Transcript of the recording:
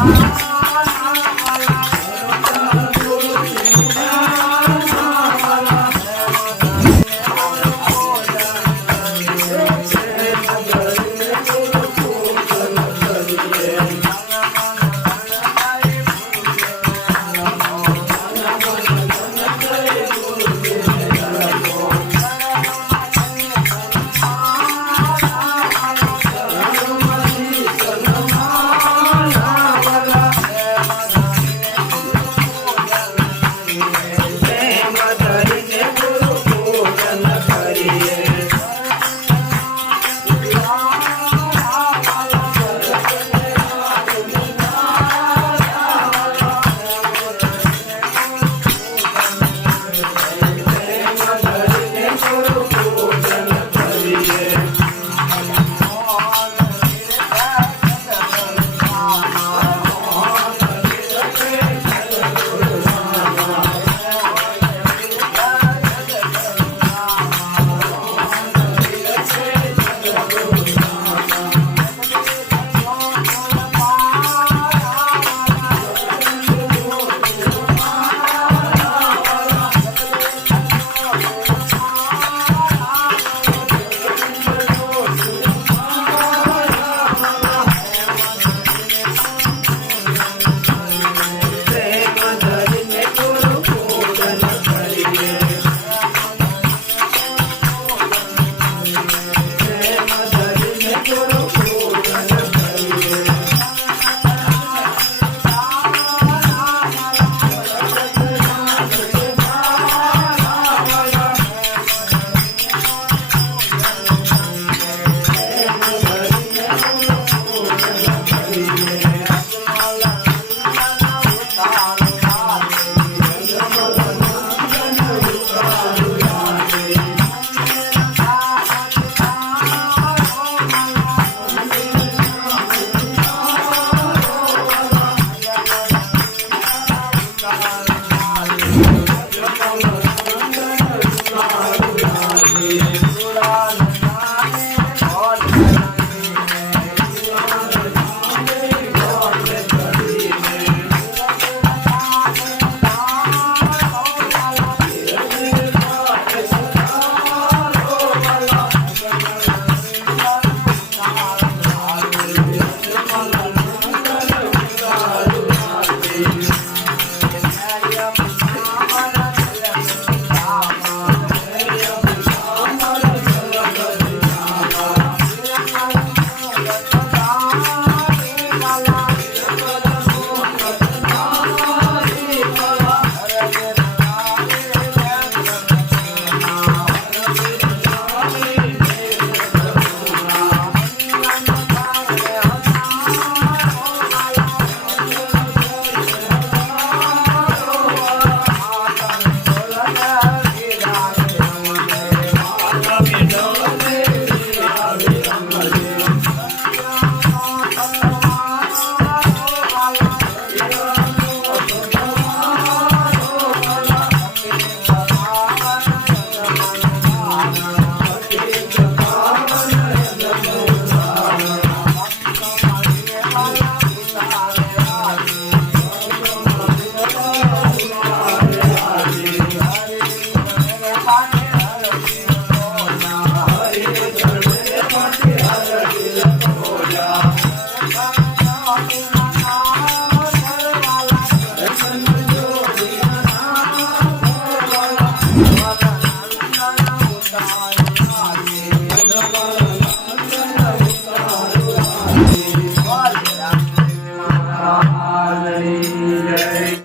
Oh.